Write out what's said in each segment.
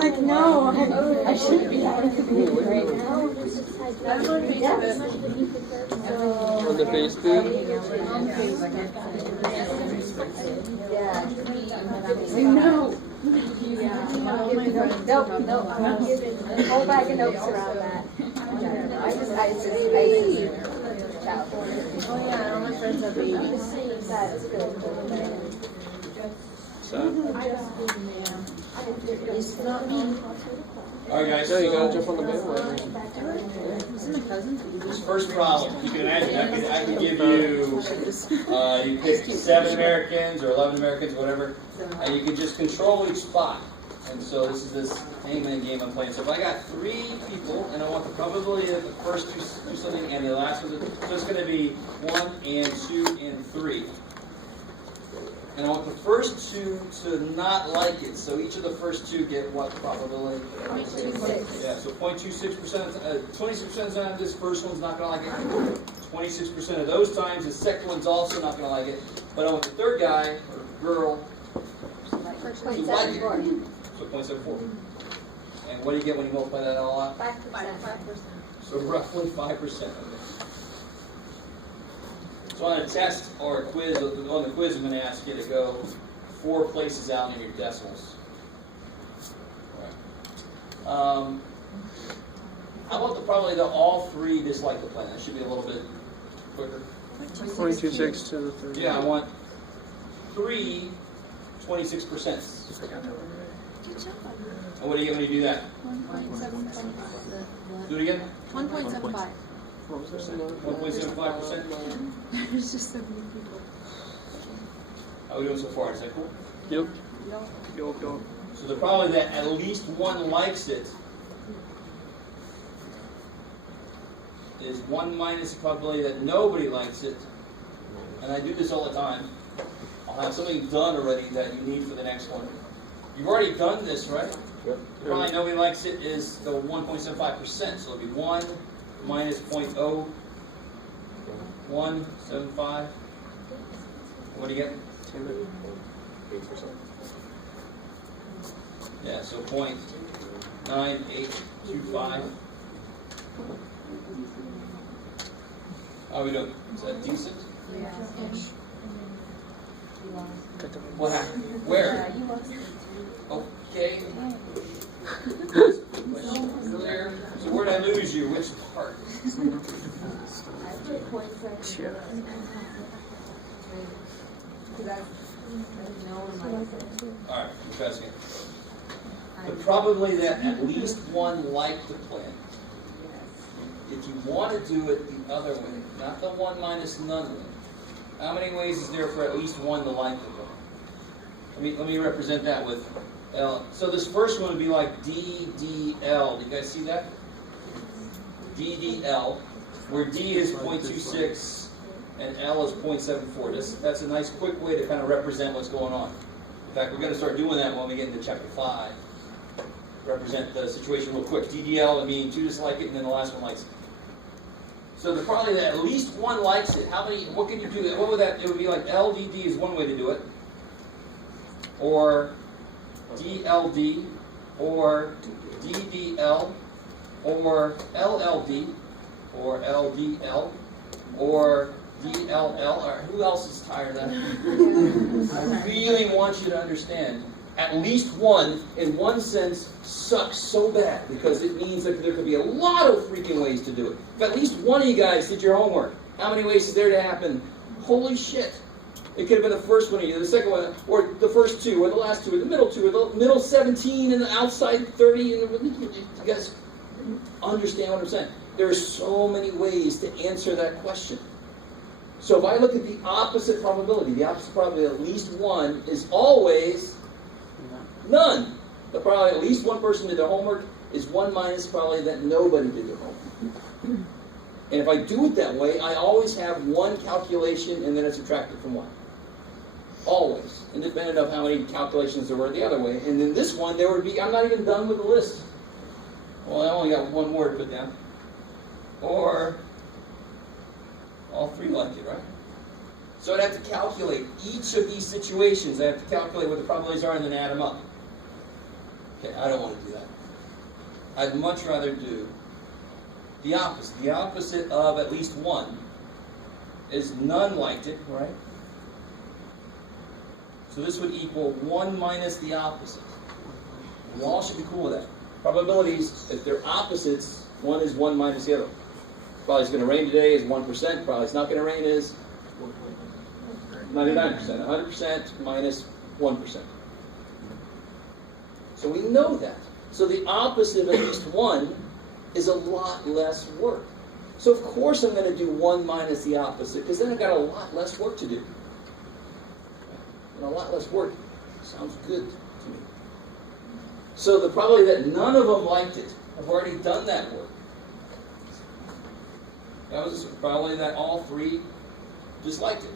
Like, no, I shouldn't be out of the meeting right now. On the Facebook? No. Nope. A whole bag of notes around that. Oh yeah, all my friends have babies. That's good. It's not me. Alright guys, Yeah, you gotta so jump on the bandwagon. this first problem, you can imagine, I could give you, you pick 7 Americans or 11 Americans, whatever, and you can just control each spot. And so this is this hangman game I'm playing. So if I got 3 people, and I want the probability of the first do something and the last one, so it's going to be 1 and 2 and 3. And I want the first 2 to not like it. So each of the first 2 get what probability? 0.26. Yeah, so 0.26%, 26% of the time this first one's not going to like it. 26% of those times the second one's also not going to like it. But I want the third guy or girl to like it. So 0.74. And what do you get when you multiply that all out? 5%. So roughly 5%. So on a test or a quiz, on the quiz I'm going to ask you to go 4 places out in your decimals. All right. How about the probability that all 3 dislike the plan? That should be a little bit quicker. 0.26 to the 30. Yeah, I want 3 26%. And what do you get when you do that? 1.75. Do it again? 1.75. What was that? 1.75%. There's just so many people. How are we doing so far? Is that cool? Yep. Yup. So the probability that at least one likes it is 1 minus the probability that nobody likes it. And I do this all the time. I'll have something done already that you need for the next one. You've already done this, right? Yep. Probably nobody likes it is the 1.75%. So it'll be 1 minus 0.0175. What do you get? 8%. Yeah, so 0.9825. How are we doing? Is that decent? What happened? Where? Okay. Clear. So where did I lose you? Which part? Alright, try this again. The probability that at least one liked the plan. If you want to do it the other way, not the 1 minus none way. How many ways is there for at least one to like the plan? Let me represent that with L. So this first one would be like DDL. Do you guys see that? DDL, where D is 0.26 and L is 0.74. That's a nice quick way to kind of represent what's going on. In fact, we're going to start doing that when we get into chapter 5. Represent the situation real quick. DDL would mean 2 dislike it, and then the last one likes it. So the probability that at least one likes it, what can you do? What would that, it would be like LDD is one way to do it. Or DLD, or DDL, or LLD, or LDL, or DLL, or who else is tired of that? I really want you to understand, at least one, in one sense, sucks so bad because it means that there could be a lot of freaking ways to do it. If at least one of you guys did your homework, how many ways is there to happen? Holy shit. It could have been the first one of you, the second one, or the first 2, or the last 2, or the middle 2, or the middle 17, and the outside 30, and you guys understand what I'm saying? There are so many ways to answer that question. So if I look at the opposite probability at least one is always none. The probability at least one person did their homework is 1 minus probability that nobody did their homework. And if I do it that way, I always have one calculation and then it's subtracted from 1. Always. Independent of how many calculations there were the other way. And in this one, there would be, I'm not even done with the list. Well, I only got one more to put down. Or, all 3 like it, right? So I'd have to calculate each of these situations. I have to calculate what the probabilities are and then add them up. Okay, I don't want to do that. I'd much rather do the opposite. The opposite of at least one is none liked it, right? So this would equal 1 minus the opposite. You all should be cool with that. Probabilities, if they're opposites, one is 1 minus the other. Probably it's going to rain today is 1%. Probably it's not going to rain is 99%. 100% minus 1%. So we know that. So the opposite of at least 1 is a lot less work. So of course I'm going to do 1 minus the opposite, because then I've got a lot less work to do. And a lot less work sounds good to me. So the probability that none of them liked it, I've already done that work. That was probably that all 3 disliked it.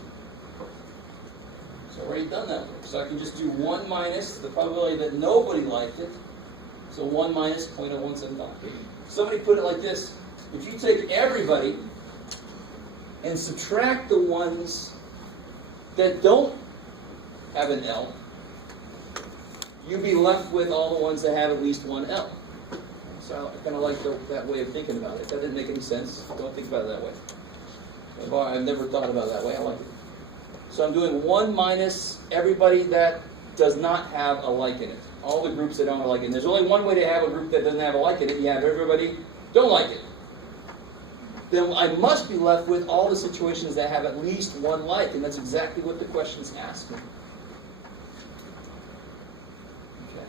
So I've already done that work. So I can just do 1 minus the probability that nobody liked it. So 1 minus 0.0175. Somebody put it like this. If you take everybody and subtract the ones that don't have an L, you'd be left with all the ones that have at least one L. So I kind of like that way of thinking about it. That didn't make any sense. Don't think about it that way. I've never thought about it that way. I like it. So I'm doing 1 minus everybody that does not have a like in it. All the groups that don't have a like in it. There's only one way to have a group that doesn't have a like in it. You have everybody don't like it. Then I must be left with all the situations that have at least one like, and that's exactly what the question's asking. Okay.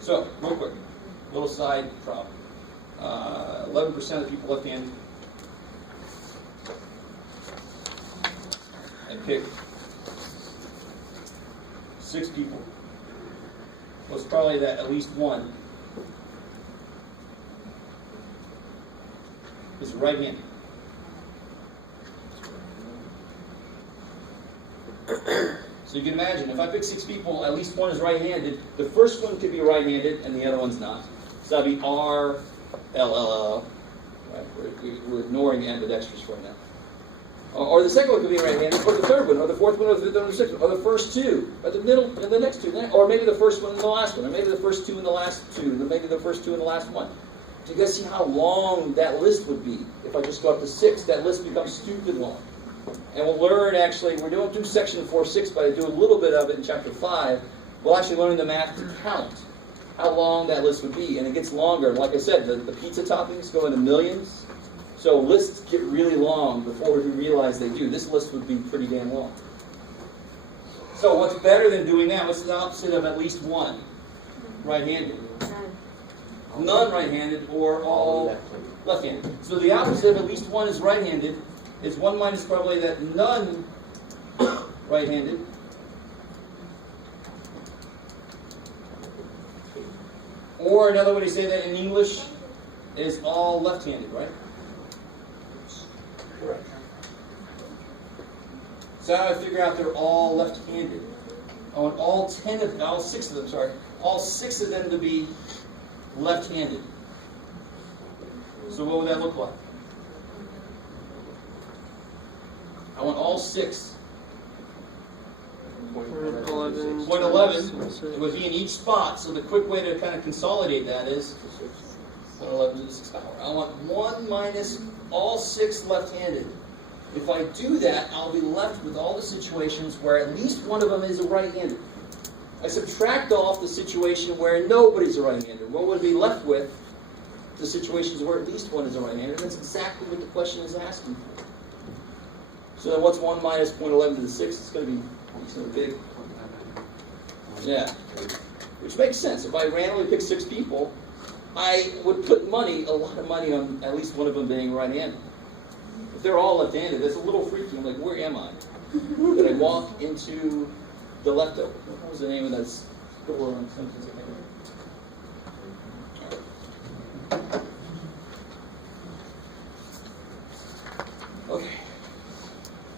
So, real quick, little side problem. 11% of the people left-handed. I picked 6 people. Well, it's probably that at least one is right-handed. So you can imagine, if I pick 6 people, at least one is right-handed. The first one could be right-handed, and the other one's not. So that'd be R, L, L, L. Right? We're ignoring ambidextrous for now. Or the second one could be right-handed, or the third one, or the fourth one, or the fifth one, or the sixth one, or the first 2, or the middle, and the next 2, or maybe the first one and the last one, or maybe the first 2 and the last 2, or maybe the first 2 and the last 1. Do you guys see how long that list would be? If I just go up to 6, that list becomes stupid long. And we'll learn, actually, we don't do section 4.6, but I do a little bit of it in chapter 5. We'll actually learn the math to count how long that list would be. And it gets longer. Like I said, the pizza toppings go into millions. So lists get really long before we realize they do. This list would be pretty damn long. So what's better than doing that? What's the opposite of at least one? Right-handed. None right-handed, or all left-handed. So the opposite of at least one is right-handed. Is 1 minus probably that none right-handed. Or another way to say that in English is all left-handed, right? Correct. So how do I figure out they're all left-handed? I want all 6 of them, all 6 of them to be left-handed. So what would that look like? I want all 6. 0.11. It would be in each spot. So the quick way to kind of consolidate that is 0.11 to the 6th power. I want 1 minus all 6 left-handed. If I do that, I'll be left with all the situations where at least one of them is a right-handed. I subtract off the situation where nobody's a right-hander. What would be left with? The situations where at least one is a right-hander. That's exactly what the question is asking for. So then what's 1 minus 0.11 to the 6th? It's going to be big. Yeah. Which makes sense. If I randomly pick 6 people, I would put a lot of money on at least one of them being right-handed. If they're all left-handed, that's a little freaky. I'm like, where am I? Did I walk into the leftover? What was the name of that store on Simpsons? Okay.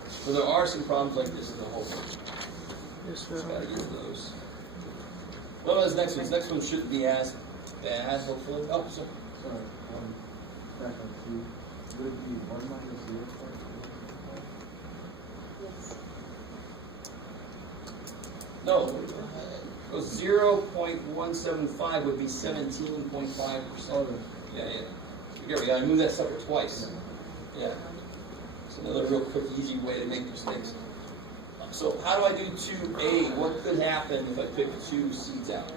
So there are some problems like this in the whole book. Yes, Just got to get those. What was next one? This next one shouldn't be as bad, hopefully. Oh, sorry. Back on 2. Would it be 1 minus 0? Yes. No. So 0.175 would be 17.5%. Yeah. You gotta move that sucker twice. Yeah. It's another real quick, easy way to make mistakes. So how do I do 2A? What could happen if I pick 2 seeds out?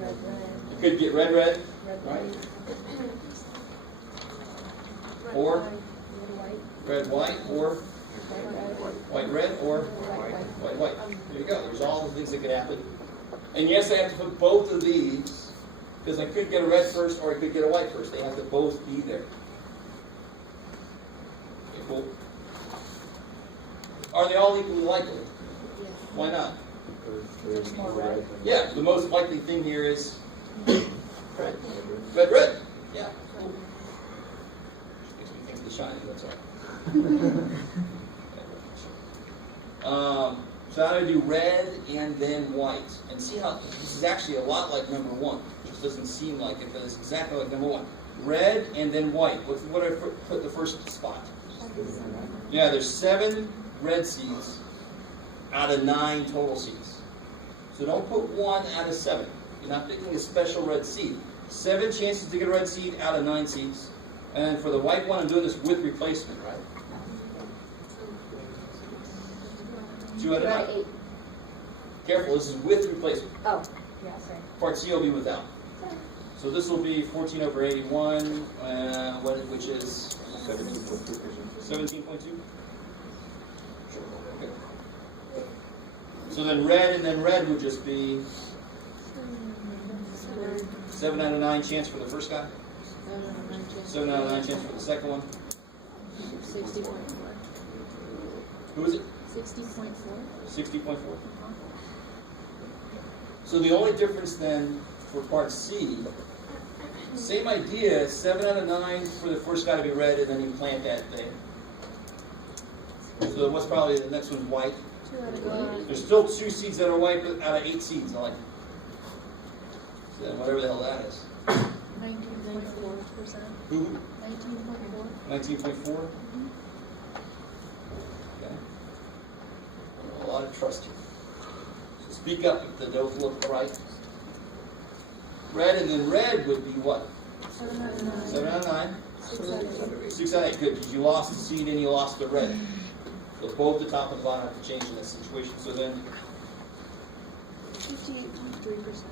You could get red, right? Or red, white, or white, red, or white, white. There you go. There's all the things that could happen. And yes, I have to put both of these, because I could get a red first or I could get a white first. They have to both be there. Okay, cool. Are they all equally likely? Why not? There's more red. Yeah, the most likely thing here is red. Red, red. Yeah. Cool. Makes me think of the shiny, that's all. So how do I do red and then white? And see how this is actually a lot like number 1. It just doesn't seem like it, but it's exactly like number 1. Red and then white. What do I put the first spot? Yeah, there's 7 red seeds out of 9 total seeds. So don't put 1 out of 7. You're not picking a special red seed. 7 chances to get a red seed out of 9 seeds. And then for the white one, I'm doing this with replacement, right? 2 out of 9. 8. Careful, this is with replacement. Oh, yeah, sorry. Part C will be without. So this will be 14 over 81, which is 17.2%. 17.2? Sure. Okay. So then red would just be 7 out of 9 chance for the first guy. 7 out of 9 chance for the second one. 60.4. Who is it? 60.4. 60.4. So the only difference then for part C, same idea, 7 out of 9 for the first guy to be red, and then you plant that thing. So what's probably the next one's white? 2 out of 9. There's still 2 seeds that are white, but out of 8 seeds. I like it. So then whatever the hell that is. 19.4%. Who? 19.4. 19.4? Okay. A lot of trust here. So speak up if they don't look right. Red, and then red would be what? 7 out of 9. 7 out of 9. 6 out of 8. 6 out of 8. Good, because you lost the seed and you lost the red. So both the top and bottom have to change in this situation. So then 58.3%.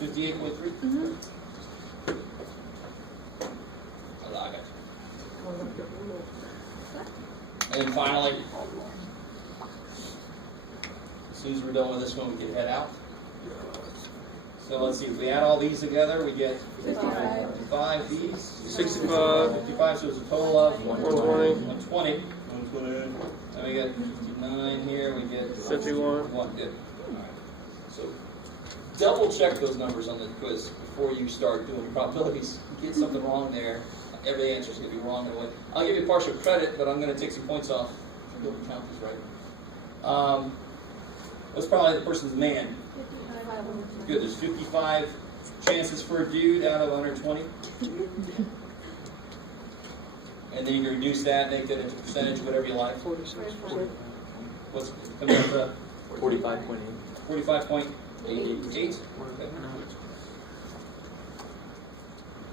58.3? Mm-hmm. I got you. And then finally, as soon as we're done with this one, we can head out. So let's see, if we add all these together, we get 55 these. 65. 55, so it's a total of 120. 120. And we get 59 here, we get 51. 1. Good. Alright. So double check those numbers on the quiz before you start doing your probabilities. You get something wrong there, every answer is going to be wrong in a way. I'll give you partial credit, but I'm going to take some points off. You'll count this right. What's probably the person's man? Good, there's 55 chances for a dude out of 120. And then you can reduce that, make that into percentage, whatever you like. 46%. What's coming up to 45.8. 45.88? Okay.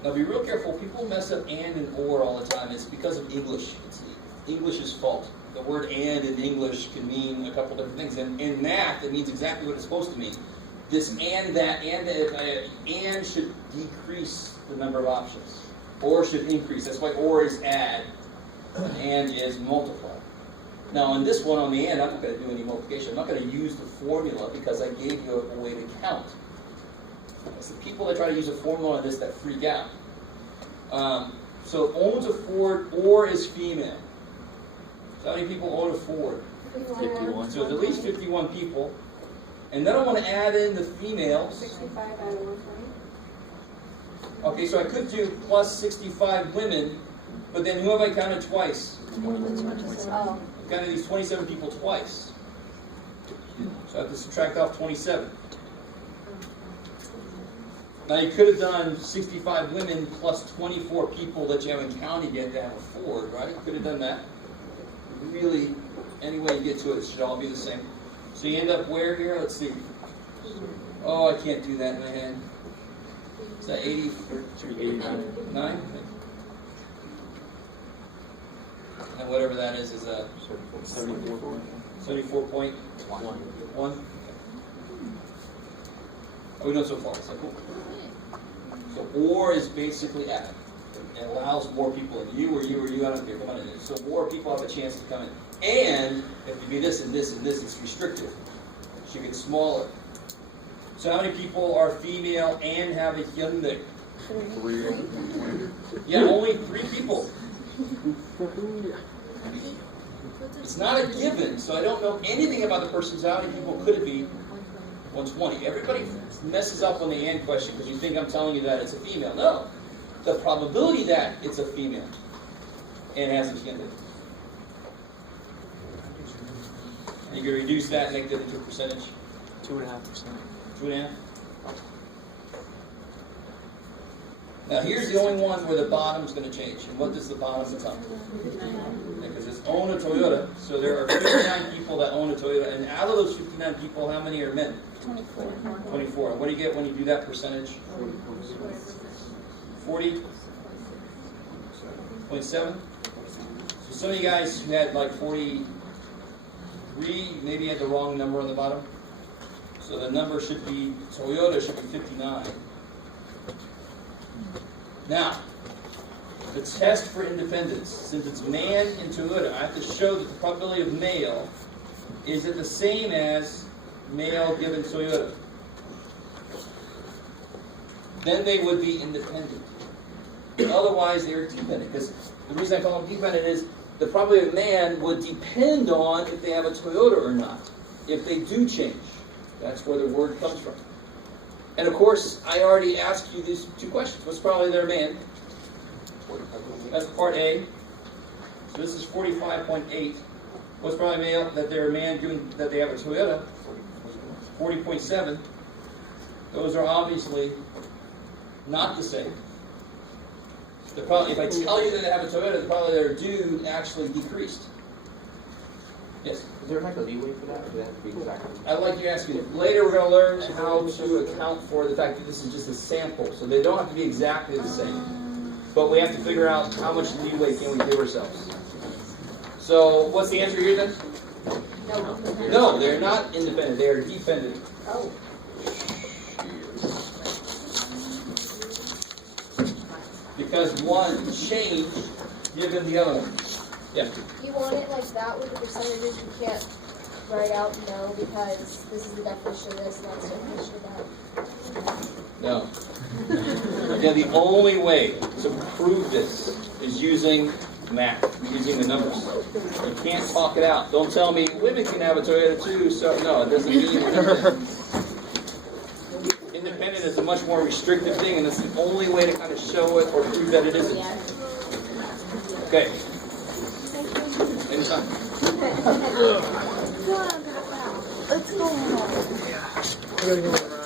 Now be real careful, people mess up and or all the time. It's because of English. It's English's fault. The word and in English can mean a couple different things. And in math, it means exactly what it's supposed to mean. This and that, and should decrease the number of options. Or should increase. That's why or is add, and is multiply. Now in this one on the end, I'm not going to do any multiplication. I'm not going to use the formula because I gave you a way to count. It's the people that try to use a formula on this that freak out. So owns a Ford or is female. So how many people own a Ford? 51. So there's at least 51 people. And then I want to add in the females. 65 out of 120. Okay, so I could do plus 65 women, but then who have I counted twice? Oh. I've counted these 27 people twice. So I have to subtract off 27. Now you could have done 65 women plus 24 people that you haven't counted yet to have a Ford, right? You could have done that. Really, any way you get to it, it should all be the same. So you end up where here? Let's see. Oh, I can't do that in my head. Is that 80 or 89? And whatever that is a 74.1. Are we doing so far? So cool. So or is basically add. It allows more people in. You or you or you, I don't care. Come on in. So more people have a chance to come in. And if you do this and this and this, it's restrictive. It should get smaller. So how many people are female and have a Hyundai? 3. Yeah, only 3 people. It's not a given, so I don't know anything about the person. So how many people could it be? 120. Everybody messes up on the and question because you think I'm telling you that it's a female. No. The probability that it's a female and has a Hyundai. You can reduce that and make that into a percentage. 2.5%. 2.5. Now here's the only one where the bottom is going to change. And what does the bottom become? Because it's own a Toyota, so there are 59 people that own a Toyota, and out of those 59 people, how many are men? 24. 24. And what do you get when you do that percentage? 40.7. So some of you guys who had like 43, maybe had the wrong number on the bottom. So the number should be, Toyota should be 59. Now, the test for independence, since it's man in Toyota, I have to show that the probability of male is it the same as male given Toyota. Then they would be independent. Otherwise, they are dependent. Because the reason I call them dependent is the probability of man would depend on if they have a Toyota or not. If they do change. That's where the word comes from. And of course, I already asked you these 2 questions. What's probably their man? That's part A. So this is 45.8. What's probably male that they're a man doing that they have a Toyota? 40.7. Those are obviously not the same. The probably, if I tell you that they have a Toyota, the probably their dude actually decreased. Yes? Is there like a leeway for that, or does it have to be exactly? I'd like you asking it. Later we're going to learn how to account for the fact that this is just a sample. So they don't have to be exactly the same. But we have to figure out how much leeway can we give ourselves. So what's the answer here then? No, they're not independent. They are dependent. Oh. Because one changed given the other one. Yeah. You want it like that with the percentages? You can't write out no because this is the definition of this and that's the definition of that. No. Yeah, the only way to prove this is using math, using the numbers. You can't talk it out. Don't tell me women can have a Toyota too, so no, it doesn't mean independent is a much more restrictive thing, and it's the only way to kind of show it or prove that it isn't. Okay. Anytime. Let's go home.